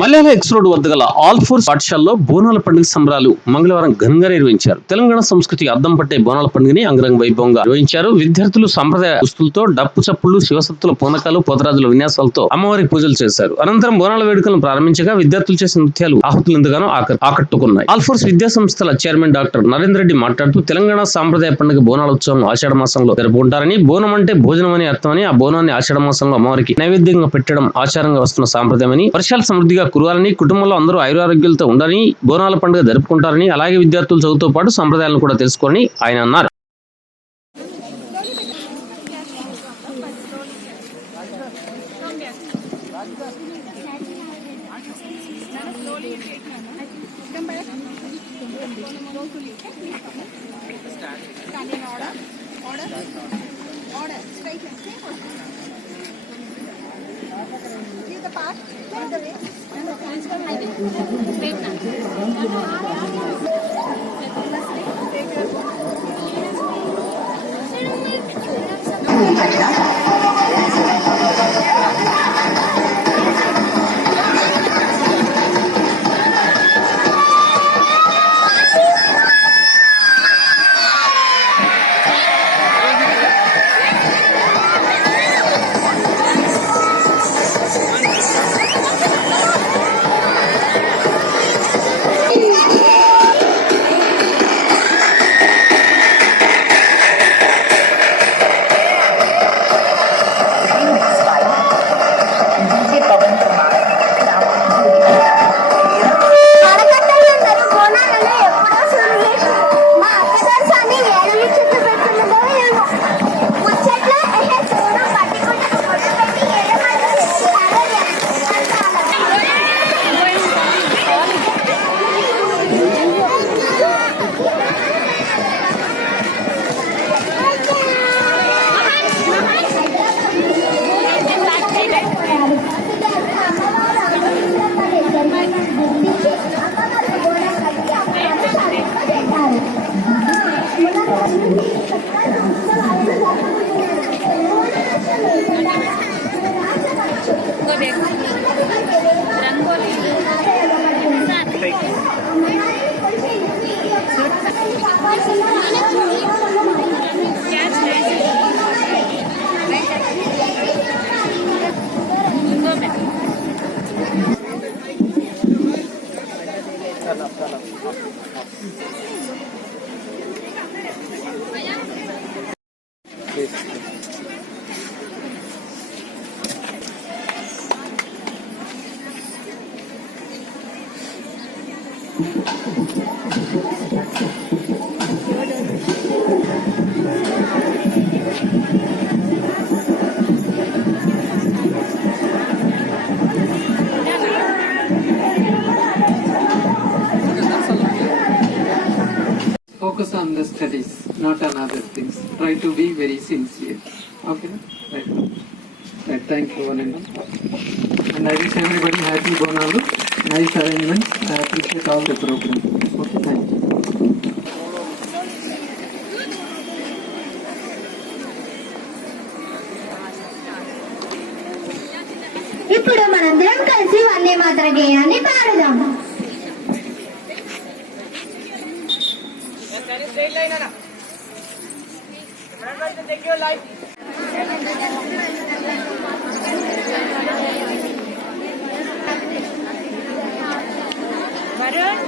Malyala X road వద్ద గల all force పాఠశాలలో బోనాల పండుగ సంబరాలు మంగళవారం ఘనంగా నిర్వహించారు. తెలంగాణ సంస్కృతికి అద్దం పట్టే బోనాల పండుగని అంగరంగ వైభవంగా నిర్వహించారు. విద్యార్థులు సంప్రదాయ దుస్తులతో డప్పు చప్పుళ్లు, శివసత్తుల పూనకాలు, పోతరాజుల విన్యాసాలతో అమ్మవారికి పూజలు చేశారు. అనంతరం బోనాల వేడుకలను ప్రారంభించగా విద్యార్థులు చేసిన నృత్యాలు ఆహుతులు ఎంతగానో ఆకట్టుకున్నాయి. ఆల్ ఫోర్స్ విద్యా సంస్థల చైర్మన్ డాక్టర్ నరేంద్ర రెడ్డి మాట్లాడుతూ తెలంగాణ సాంప్రదాయ పండుగ బోనాల ఉత్సవం ఆషాఢ మాసంలో జరుపుకుంటారని, బోనం అంటే భోజనం అని అర్థమని, ఆ బోనాన్ని ఆషాఢ మాసంలో అమ్మవారికి నైవేద్యంగా పెట్టడం ఆచారంగా వస్తున్న సాంప్రదాయమని, వర్షాలు సమృద్ధిగా కురవాలని, కుటుంబంలో అందరూ ఆయురారోగ్యాలతో ఉండాలని బోనాల పండుగ జరుపుకుంటారని, అలాగే విద్యార్థులు చదువుతో పాటు సంప్రదాయాలను కూడా తెలుసుకోవాలని ఆయన అన్నారు. Focus on the studies, not on other things. Try to be very sincere. Okay? Right. Right. Thank you, one and all. And I wish everybody happy Bonalu. Nice arrangements. I appreciate all the program. Okay, thank you. ఇప్పుడు మనందరం కలిసి వందే మాతర గేయాన్ని పాడదాం. Varun